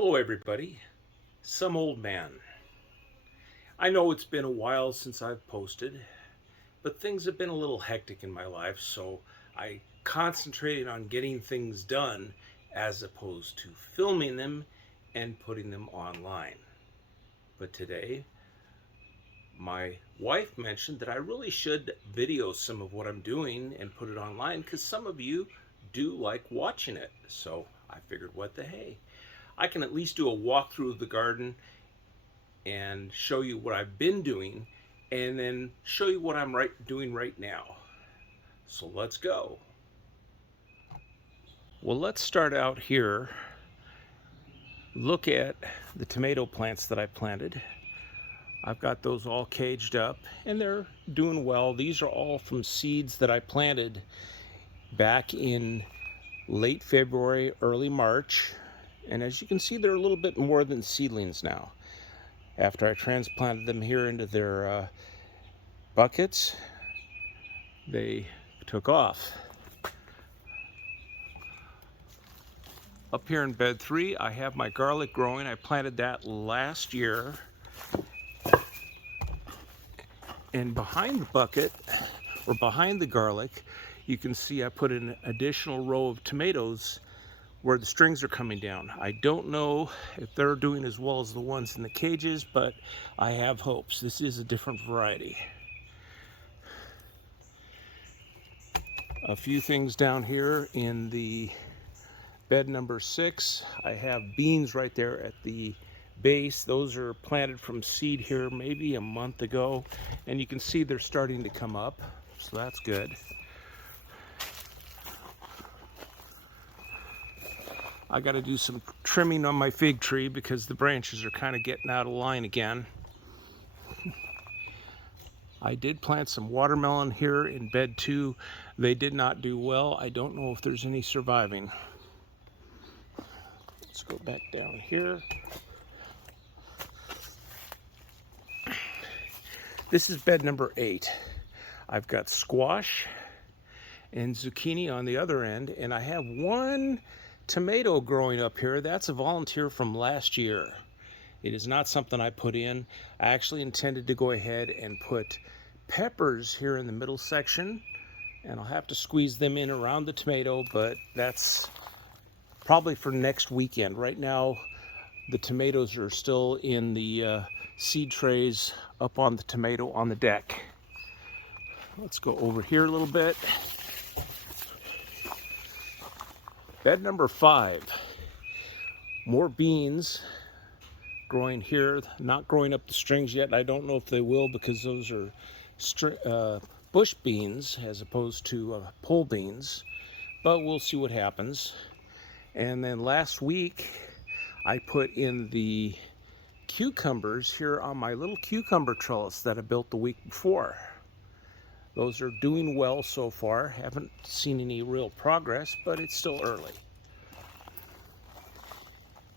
Hello, everybody. Some old man. I know it's been a while since I've posted, but things have been a little hectic in my life, so I concentrated on getting things done as opposed to filming them and putting them online. But today, my wife mentioned that I really should video some of what I'm doing and put it online because some of you do like watching it. So I figured, what the hey? I can at least do a walkthrough of the garden and show you what I've been doing and then show you what I'm doing right now. So let's go. Well, let's start out here. Look at the tomato plants that I planted. I've got those all caged up and they're doing well. These are all from seeds that I planted back in late February, early March. And as you can see, they're a little bit more than seedlings now. After I transplanted them here into their buckets, they took off. Up here in bed 3, I have my garlic growing. I planted that last year. And behind the bucket, or behind the garlic, you can see I put an additional row of tomatoes where the strings are coming down. I don't know if they're doing as well as the ones in the cages, but I have hopes. This is a different variety. A few things down here in the bed number 6. I have beans right there at the base. Those are planted from seed here maybe a month ago, and you can see they're starting to come up, so that's good. I got to do some trimming on my fig tree because the branches are kind of getting out of line again. I did plant some watermelon here in bed 2. They did not do well. I don't know if there's any surviving. Let's go back down here. This is bed number 8. I've got squash and zucchini on the other end, and I have one tomato growing up here. That's a volunteer from last year. It is not something I put in. I actually intended to go ahead and put peppers here in the middle section, and I'll have to squeeze them in around the tomato, but that's probably for next weekend. Right now, the tomatoes are still in the seed trays up on the tomato on the deck. Let's go over here a little bit. Bed number 5. More beans growing here, not growing up the strings yet. I don't know if they will because those are bush beans as opposed to pole beans, but we'll see what happens. And then last week I put in the cucumbers here on my little cucumber trellis that I built the week before. Those are doing well so far. Haven't seen any real progress, but it's still early.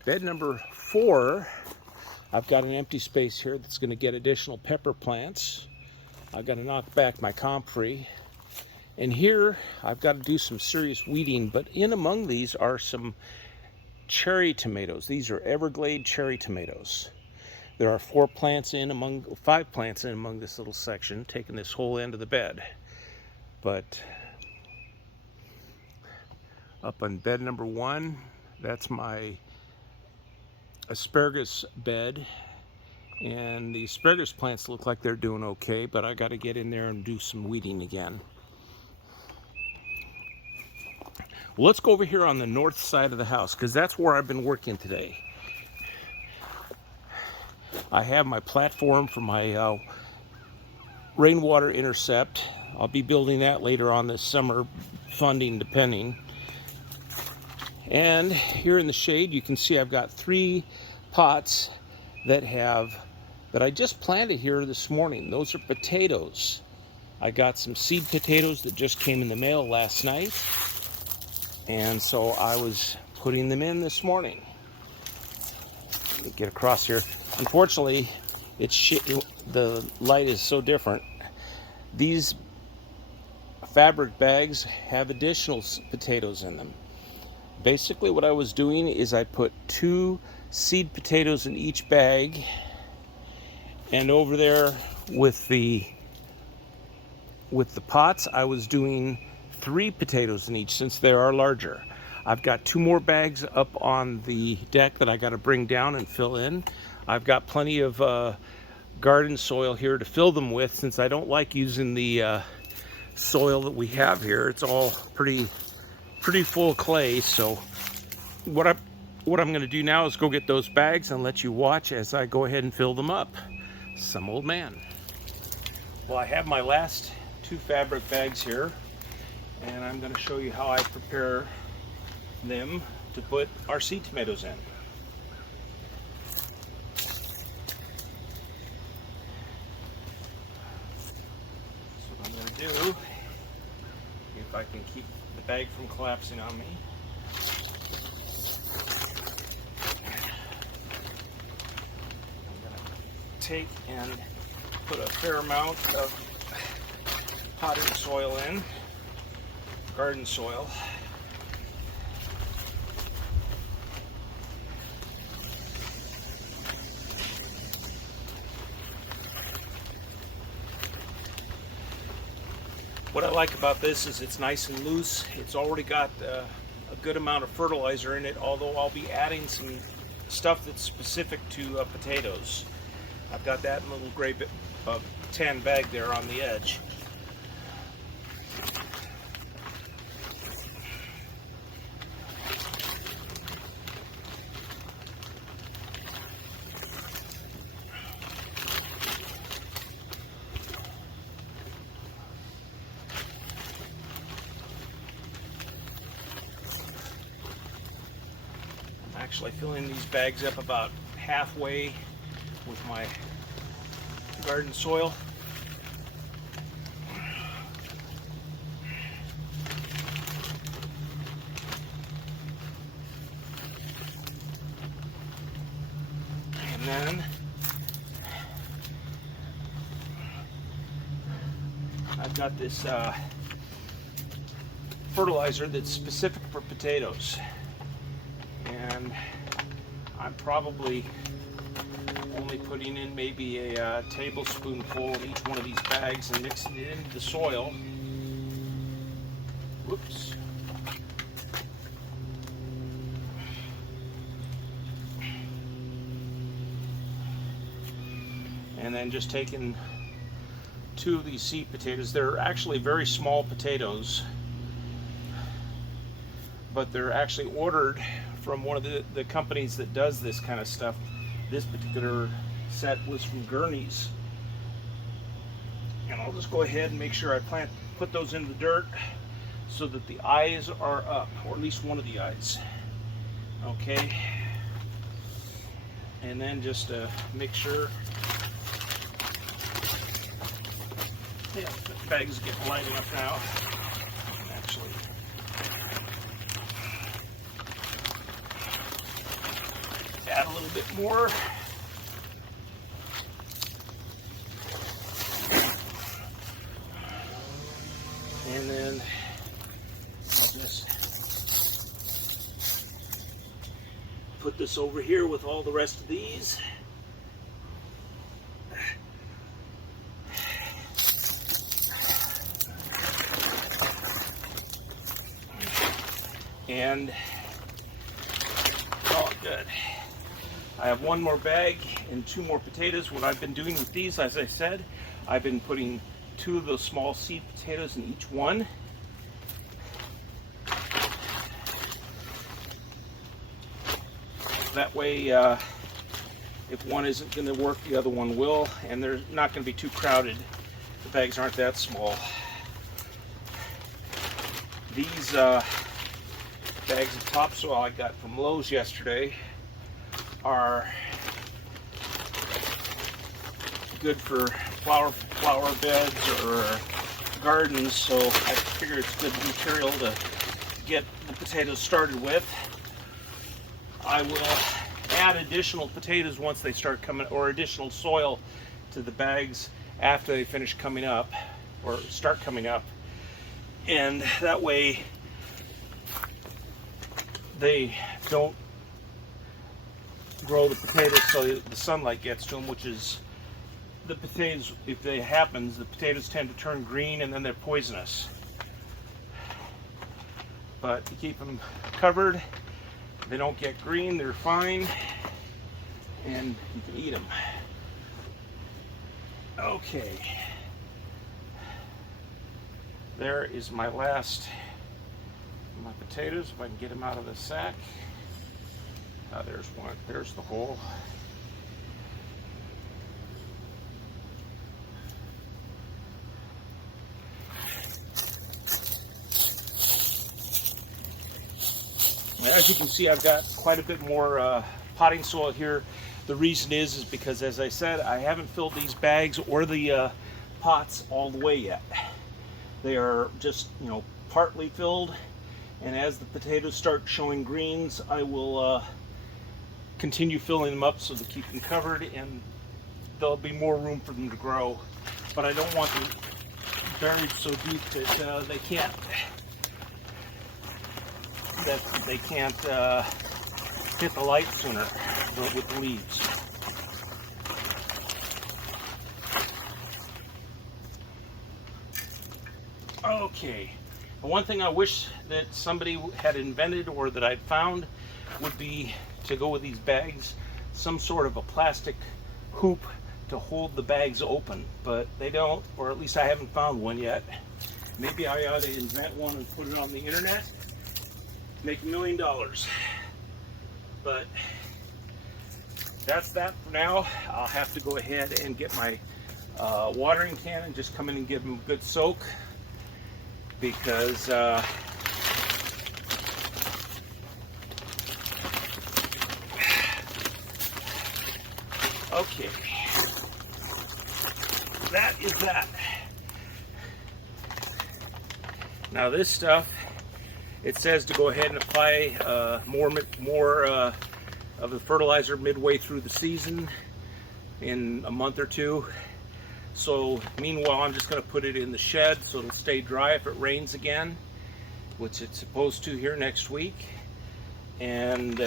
Bed number 4, I've got an empty space here that's going to get additional pepper plants. I've got to knock back my comfrey. And here I've got to do some serious weeding, but in among these are some cherry tomatoes. These are Everglade cherry tomatoes. There are 5 plants in among this little section, taking this whole end of the bed. But up on bed number 1, that's my asparagus bed. And the asparagus plants look like they're doing okay, but I got to get in there and do some weeding again. Well, let's go over here on the north side of the house because that's where I've been working today. I have my platform for my rainwater intercept. I'll be building that later on this summer, funding depending. And here in the shade, you can see I've got 3 pots that I just planted here this morning. Those are potatoes. I got some seed potatoes that just came in the mail last night, and so I was putting them in this morning. Let me get across here. Unfortunately, the light is so different. These fabric bags have additional potatoes in them. Basically what I was doing is I put 2 seed potatoes in each bag, and over there with the pots I was doing 3 potatoes in each, since they are larger. I've got 2 more bags up on the deck that I got to bring down and fill in. I've got plenty of garden soil here to fill them with, since I don't like using the soil that we have here. It's all pretty full of clay. So what I'm going to do now is go get those bags and let you watch as I go ahead and fill them up. Some old man. Well, I have my last 2 fabric bags here, and I'm going to show you how I prepare them to put our seed tomatoes in. So what I'm going to do, if I can keep the bag from collapsing on me, I'm going to take and put a fair amount of potting soil in, garden soil. What I like about this is it's nice and loose. It's already got a good amount of fertilizer in it, although I'll be adding some stuff that's specific to potatoes. I've got that in a little gray tan bag there on the edge. I'm actually filling these bags up about halfway with my garden soil. And then I've got this fertilizer that's specific for potatoes. And I'm probably only putting in maybe a tablespoonful in each one of these bags and mixing it into the soil. Whoops. And then just taking 2 of these seed potatoes. They're actually very small potatoes, but they're actually ordered from one of the companies that does this kind of stuff. This particular set was from Gurney's. And I'll just go ahead and make sure I put those in the dirt so that the eyes are up, or at least one of the eyes. Okay. And then just make sure, yeah, the bag is getting light enough now. Actually, add a little bit more. And then I'll just put this over here with all the rest of these. And oh, good. I have 1 more bag and 2 more potatoes. What I've been doing with these, as I said, I've been putting 2 of those small seed potatoes in each one. That way, if one isn't going to work, the other one will, and they're not going to be too crowded. The bags aren't that small. These bags of topsoil I got from Lowe's yesterday are good for flower beds or gardens, so I figure it's good material to get the potatoes started with. I will add additional potatoes once they start coming, or additional soil to the bags after they finish coming up, or start coming up, and that way they don't grow the potatoes so the sunlight gets to them, which is the potatoes, if it happens, the potatoes tend to turn green and then they're poisonous. But to keep them covered, they don't get green, they're fine, and you can eat them. Okay. There is my last of my potatoes, if I can get them out of the sack. There's one, there's the hole. As you can see, I've got quite a bit more potting soil here. The reason is because, as I said, I haven't filled these bags or the pots all the way yet. They are just, partly filled, and as the potatoes start showing greens, I will continue filling them up so to keep them covered, and there'll be more room for them to grow. But I don't want them buried so deep that they can't hit the light sooner with the leaves. Okay, the one thing I wish that somebody had invented or that I'd found would be to go with these bags, some sort of a plastic hoop to hold the bags open, but they don't, or at least I haven't found one yet. Maybe I ought to invent one and put it on the internet. Make $1 million. But that's that for now. I'll have to go ahead and get my watering can and just come in and give them a good soak, because okay, that is that. Now this stuff, it says to go ahead and apply more of the fertilizer midway through the season in a month or two. So meanwhile, I'm just going to put it in the shed so it'll stay dry if it rains again, which it's supposed to here next week, and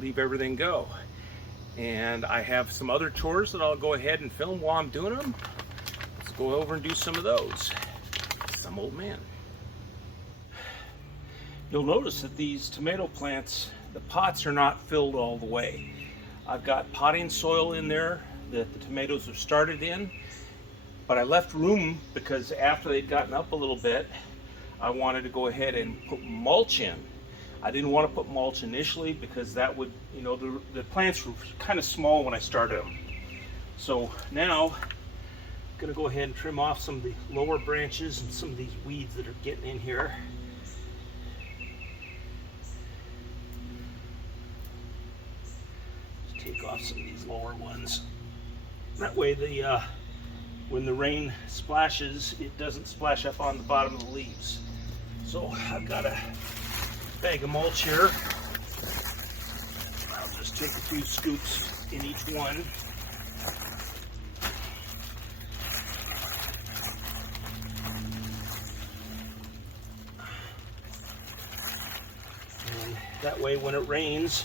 leave everything go. And I have some other chores that I'll go ahead and film while I'm doing them. Let's go over and do some of those. Some old man. You'll notice that these tomato plants, the pots are not filled all the way. I've got potting soil in there that the tomatoes have started in, but I left room because after they'd gotten up a little bit, I wanted to go ahead and put mulch in. I didn't want to put mulch initially because that would, the plants were kind of small when I started them. So now I'm going to go ahead and trim off some of the lower branches and some of these weeds that are getting in here. Take off some of these lower ones. That way when the rain splashes, it doesn't splash up on the bottom of the leaves. So I've got a bag of mulch here. I'll just take a few scoops in each one. And that way when it rains,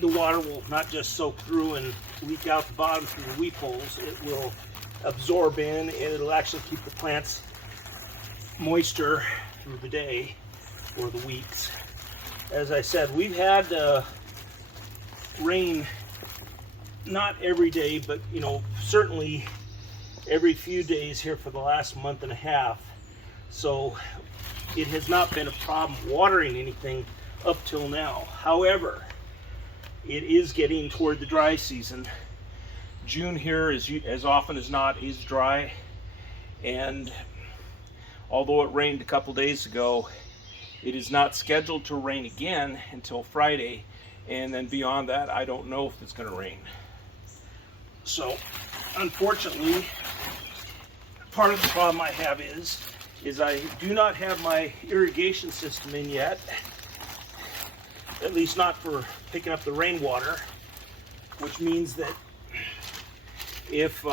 the water will not just soak through and leak out the bottom through the weep holes. It will absorb in, and it'll actually keep the plants moisture through the day or the weeks. As I said, we've had rain not every day, but certainly every few days here for the last month and a half. So it has not been a problem watering anything up till now. However, it is getting toward the dry season. June here, as often as not, is dry, and although it rained a couple days ago, it is not scheduled to rain again until Friday, and then beyond that, I don't know if it's going to rain. So, unfortunately, part of the problem I have is I do not have my irrigation system in yet, at least not for picking up the rainwater, which means that if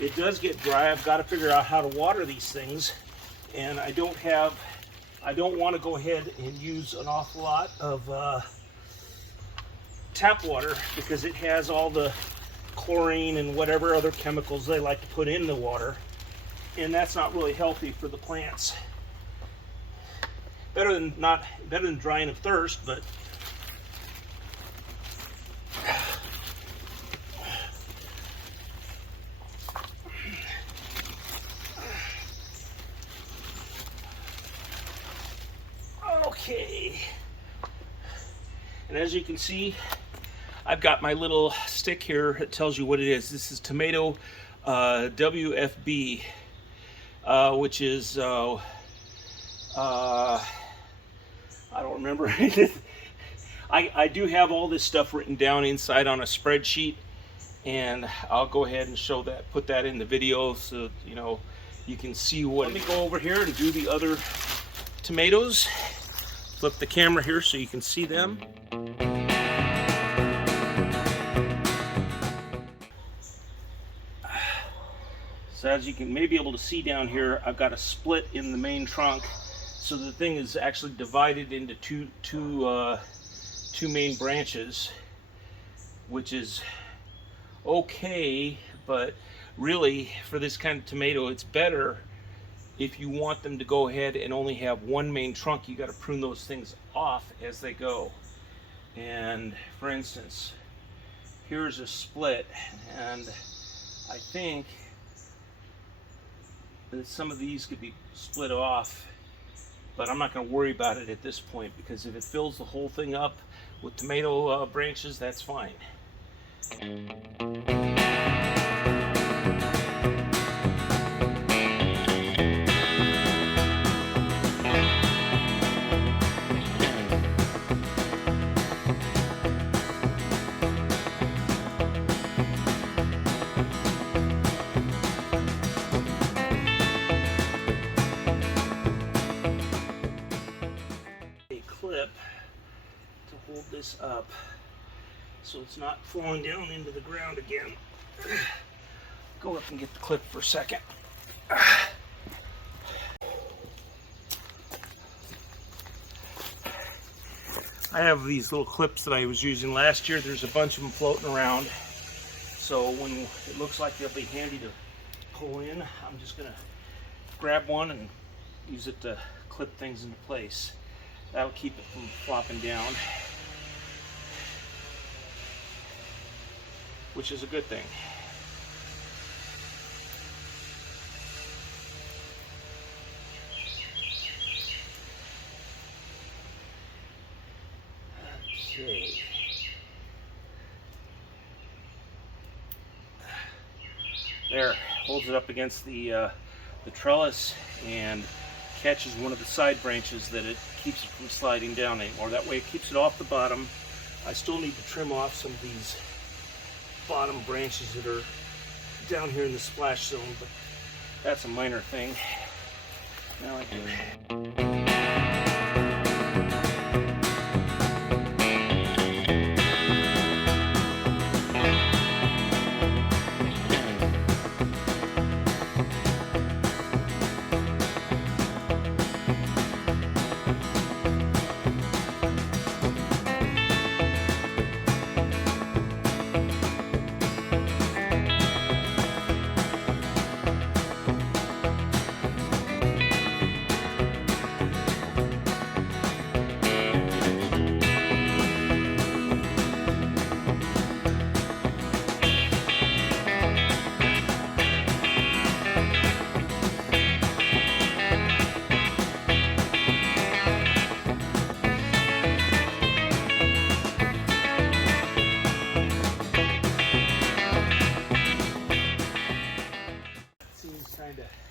it does get dry, I've got to figure out how to water these things, and I don't have I don't want to go ahead and use an awful lot of tap water because it has all the chlorine and whatever other chemicals they like to put in the water, and that's not really healthy for the plants. Better than drying of thirst, but okay. And as you can see, I've got my little stick here. It tells you what it is. This is tomato WFB, which is I don't remember. I do have all this stuff written down inside on a spreadsheet, and I'll go ahead and show that, put that in the video so you know you can see what. Let me go over here and do the other tomatoes. Flip the camera here so you can see them. So as you can maybe able to see down here, I've got a split in the main trunk, so the thing is actually divided into two main branches, which is okay, but really for this kind of tomato, it's better if you want them to go ahead and only have one main trunk. You got to prune those things off as they go. And for instance, here's a split, and I think that some of these could be split off, but I'm not going to worry about it at this point, because if it fills the whole thing up with tomato branches, that's fine. Clip to hold this up so it's not falling down into the ground again. Go up and get the clip for a second. I have these little clips that I was using last year. There's a bunch of them floating around, so when it looks like they'll be handy to pull in, I'm just gonna grab one and use it to clip things into place. That'll keep it from flopping down, which is a good thing. Okay. There, holds it up against the trellis and catches one of the side branches that it keeps it from sliding down anymore. That way it keeps it off the bottom. I still need to trim off some of these bottom branches that are down here in the splash zone, but that's a minor thing. Now I can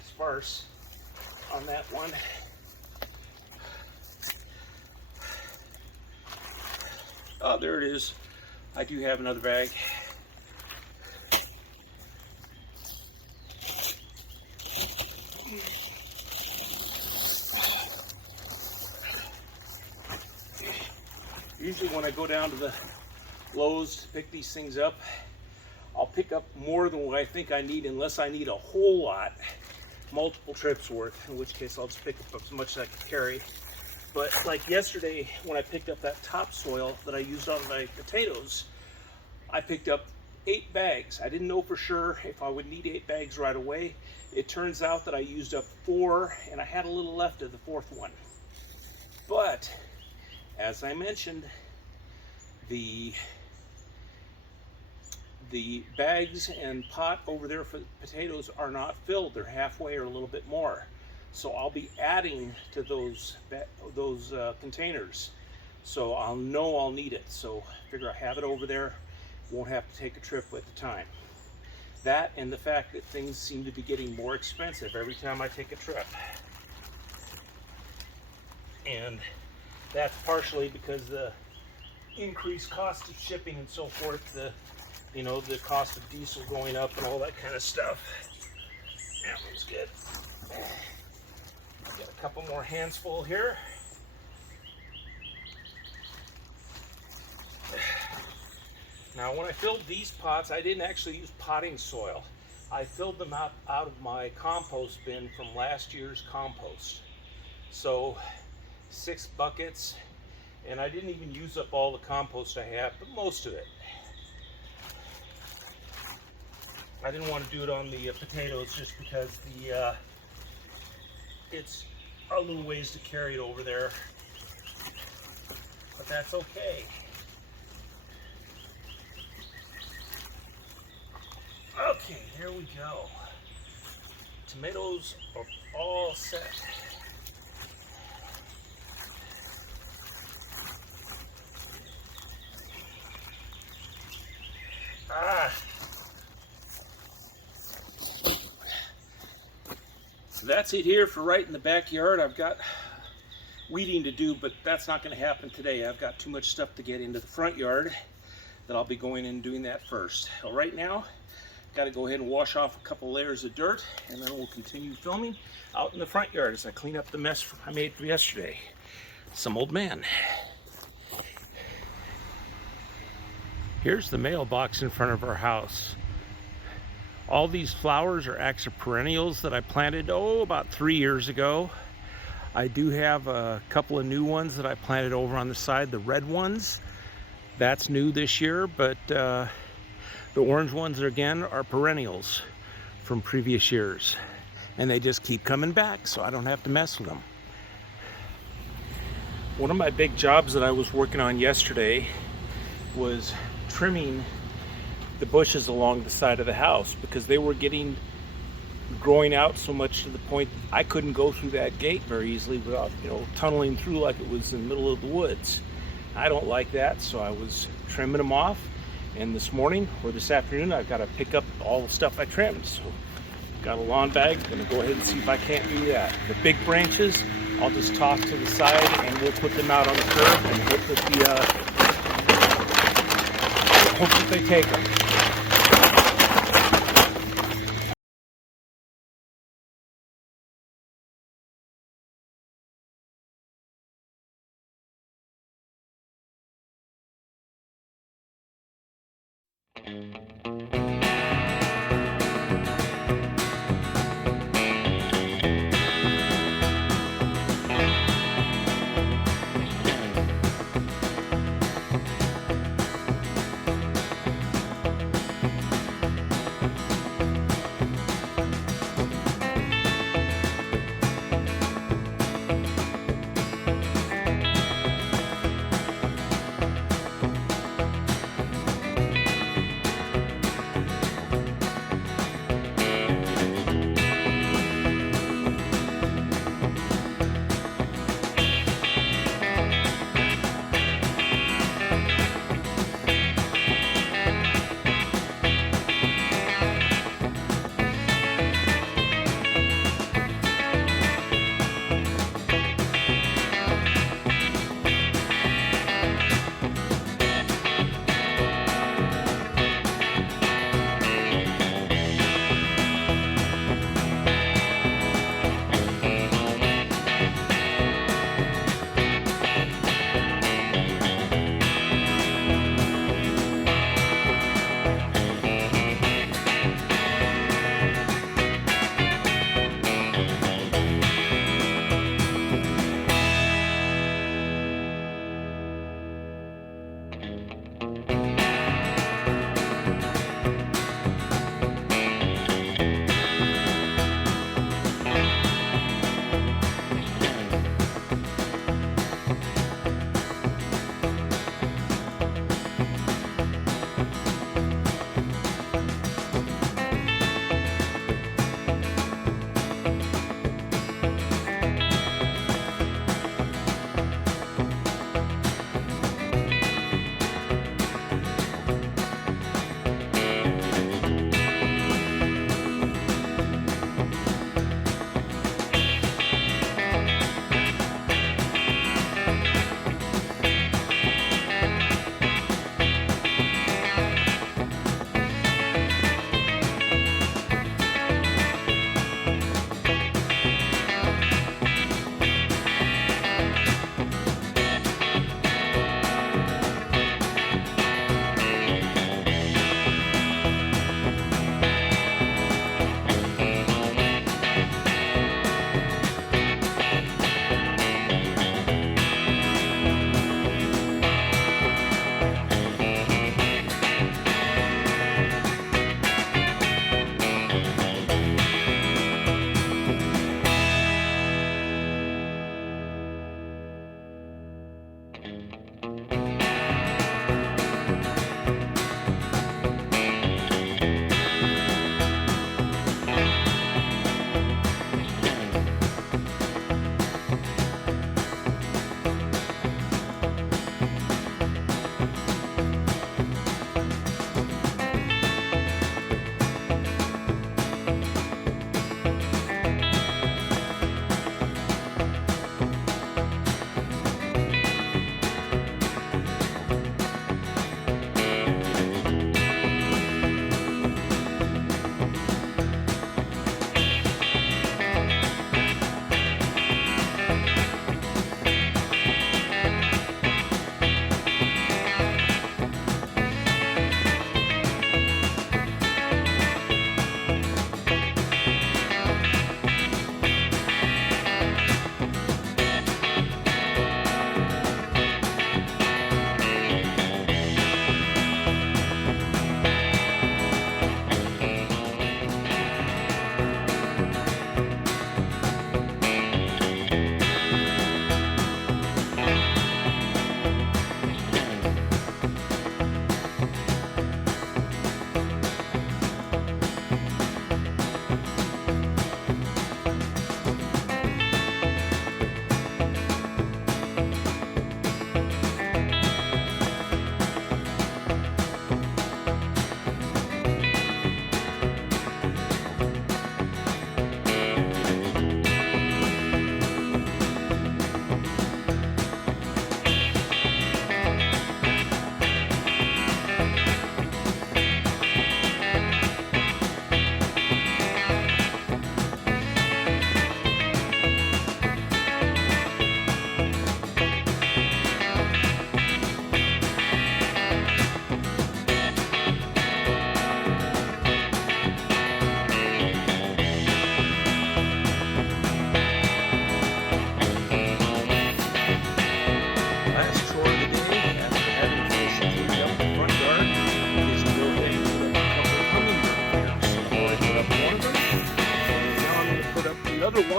sparse on that one. Oh, there it is. I do have another bag. Usually when I go down to the Lowe's to pick these things up, I'll pick up more than what I think I need, unless I need a whole lot. multiple trips worth, in which case I'll just pick up as much as I can carry. But like yesterday, when I picked up that topsoil that I used on my potatoes, I picked up 8 bags. I didn't know for sure if I would need 8 bags right away. It turns out that I used up 4, and I had a little left of the 4th one. But as I mentioned, the bags and pot over there for the potatoes are not filled. They're halfway or a little bit more. So I'll be adding to those containers. So I'll know I'll need it. So I figure I have it over there. Won't have to take a trip at the time. That and the fact that things seem to be getting more expensive every time I take a trip. And that's partially because the increased cost of shipping and so forth, the cost of diesel going up and all that kind of stuff. That one's good. Got a couple more hands full here. Now when I filled these pots, I didn't actually use potting soil. I filled them out of my compost bin from last year's compost. So 6 buckets, and I didn't even use up all the compost I have, but most of it. I didn't want to do it on the potatoes just because it's a little ways to carry it over there, but that's okay. Okay, here we go. Tomatoes are all set. So that's it here for right in the backyard. I've got weeding to do, but that's not going to happen today. I've got too much stuff to get into the front yard that I'll be going in and doing that first. So right now, got to go ahead and wash off a couple layers of dirt, and then we'll continue filming out in the front yard as I clean up the mess I made for yesterday. Some old man. Here's the mailbox in front of our house. All these flowers are actually perennials that I planted, about 3 years ago. I do have a couple of new ones that I planted over on the side, the red ones. That's new this year, but the orange ones again are perennials from previous years. And they just keep coming back, so I don't have to mess with them. One of my big jobs that I was working on yesterday was trimming the bushes along the side of the house because they were growing out so much to the point I couldn't go through that gate very easily without, tunneling through like it was in the middle of the woods. I don't like that, so I was trimming them off. And this morning or this afternoon, I've got to pick up all the stuff I trimmed. So got a lawn bag. Gonna go ahead and see if I can't do that. The big branches, I'll just toss to the side and we'll put them out on the curb and hope that they take them.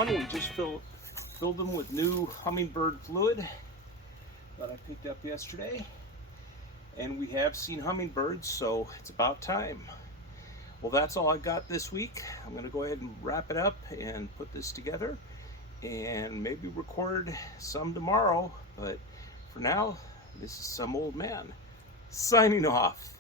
one. We just filled them with new hummingbird fluid that I picked up yesterday. And we have seen hummingbirds, so it's about time. Well, that's all I got this week. I'm going to go ahead and wrap it up and put this together and maybe record some tomorrow. But for now, this is some old man signing off.